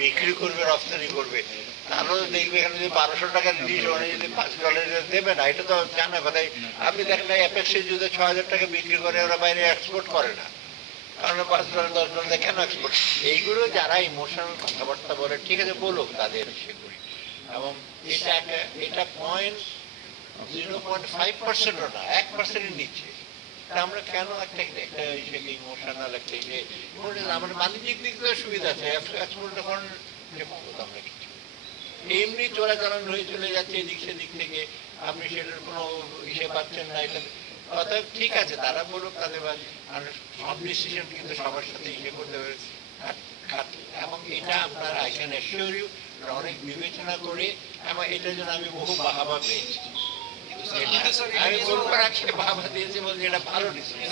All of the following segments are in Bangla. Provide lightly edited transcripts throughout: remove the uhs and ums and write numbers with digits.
বিক্রি করবে, রপ্তানি করবে, তারও দেখবে এখানে যদি 1200 টাকা জিনিস ওখানে যদি $5 দেবে না, এটা তো জানা কথাই। আপনি দেখেন না অ্যাপেক্সের যদি 6000 টাকা বিক্রি করে, ওরা বাইরে এক্সপোর্ট করে না, কারণ $5 $10 কেন এক্সপোর্ট? এইগুলো যারা ইমোশনাল কথাবার্তা বলে, ঠিক আছে বলুক, তাদের সে করি। এবং এটা 0.5%ও না, 1%-এর নিচে। আমরা কেন একটা ইমোশনাল একটা আমার বাণিজ্যিক দিক থেকে সুবিধা আছে, এক্সপোর্ট যখন আমরা কিছু এমনি চোরাচালান হয়ে চলে যাচ্ছে এদিক সেদিক থেকে, আপনি সেটার কোনো ইসে পাচ্ছেন না। এটা অতএব ঠিক আছে, তারা বলুক তাদের, সব ডিসিশন কিন্তু সবার সাথে ইসে করতে পারে। এবং এটা আপনার আই ক্যান অ্যাসিওর ইউ অনেক বিবেচনা করে, এবং এটার জন্য আমি বহু বাহাবা পেয়েছি। আমি বলবো রাখছে বাহাবা দিয়েছি বলছি এটা ভালো ডিসিশন।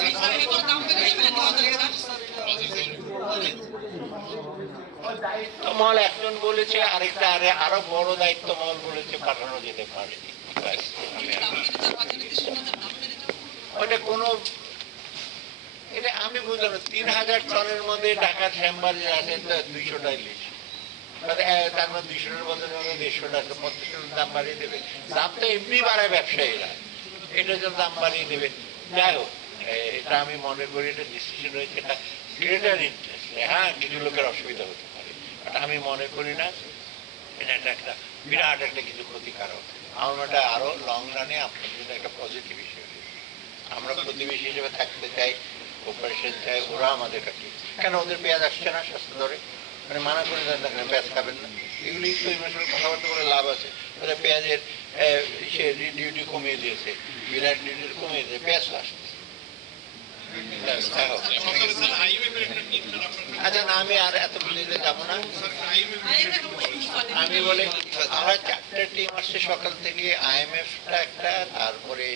দায়িত্ব মহল একজন বলেছে, আরেকটা আরো বড় দায়িত্ব মহল বলেছে পাঠানো যেতে পারে। ওটা কোনো, এটা আমি বুঝলাম 3000 টনের মধ্যে ঢাকার চেম্বার যে আছে 200টা ইলিশ, তার মধ্যে 200টার বদলে 150টা 50টার দাম বাড়িয়ে দেবে। দাম তো এমনি বাড়ায় ব্যবসায়ীরা, এটার জন্য দাম বাড়িয়ে দেবে। যাই হোক, এটা আমি মনে করি এটা ডিসিশন হয়েছে, এটা গ্রেটার ইন্টারেস্ট। হ্যাঁ, কিছু লোকের অসুবিধা হতে পারে, বাট আমি মনে করি না এটা একটা বিরাট একটা কিছু ক্ষতিকারক। আমার এটা আরো লং রানে আপনার জন্য একটা পজিটিভ হিসেবে, আমরা প্রতিবেশী হিসেবে থাকতে চাই, কোপারেশন চাই, ওরা আমাদের কাছে। কেন ওদের পেঁয়াজ আসছে না স্বাস্থ্য ধরে, মানে মানা করে দেন না পেঁয়াজ খাবেন না, এগুলি তো ইমোশনাল কথাবার্তা বলে লাভ আছে। ওরা পেঁয়াজের ডিউটি কমিয়ে দিয়েছে, বিরাট ডিউটি কমিয়ে দিয়েছে, পেঁয়াজ আসছে। আচ্ছা না, আমি আর এত বুঝতে যাবো না। আমি বলে আমরা 4টে টিম আসছে সকাল থেকে, IMF-টা একটা, তারপরে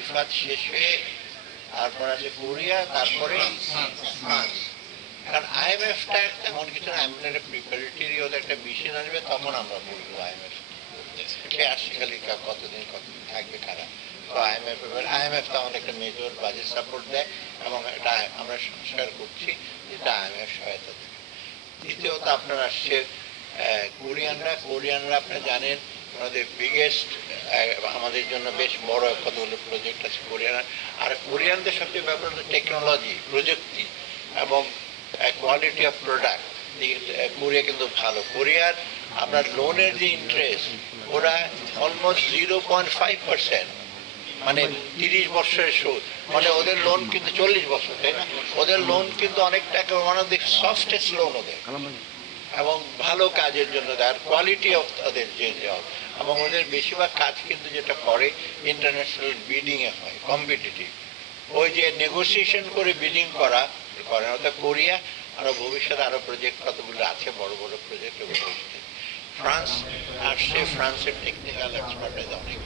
ইফাত শেষ হয়ে, তারপর আছে কোরিয়া, তারপরে ফ্রান্স। কারণ IMF-টা একটা এমন কিছু না, এমন একটা প্রিপারেটরি ওদের একটা মিশন আসবে, তখন আমরা বলবো IMF আসলে কতদিন থাকবে কারা। তো IMF তো আমাদের একটা মেজর বাজেট সাপোর্ট দেয়, এবং এটা আমরা সংস্কার করছি, যেটা IMF সহায়তা দেবে। দ্বিতীয়ত আপনার আসছে কোরিয়ানরা আপনারা জানেন আমাদের বিগেস্ট, আমাদের জন্য বেশ বড় কতগুলো প্রজেক্ট আছে কোরিয়ান। আর কোরিয়ানদের সবচেয়ে ব্যাপার হলো টেকনোলজি, প্রযুক্তি এবং কোয়ালিটি অফ প্রোডাক্ট। কোরিয়া কিন্তু ভালো। কোরিয়ার আপনার লোনের যে ইন্টারেস্ট, ওরা অলমোস্ট 0.5%, মানে 30 বছরের সুদ, মানে ওদের লোন কিন্তু 40 বছর, তাই না? ওদের লোন কিন্তু অনেক টাকা, one of the softest loan ওদের, এবং ভালো কাজের জন্য দেয়, আর কোয়ালিটি অফ ওদের যে জব। এবং ওদের বেশিরভাগ কাজ কিন্তু যেটা করে ইন্টারন্যাশনাল বিডিংয়ে হয়, কম্পিটিটিভ। ওই যে নেগোসিয়েশন করে বিডিং করা করে ওটা কোরিয়া। আরো ভবিষ্যতে আরো প্রজেক্ট কতগুলো আছে, বড় বড় প্রজেক্ট। ফ্রান্স আসছে, ফ্রান্সের টেকনিক্যাল এক্সপার্টাইজ অনেক।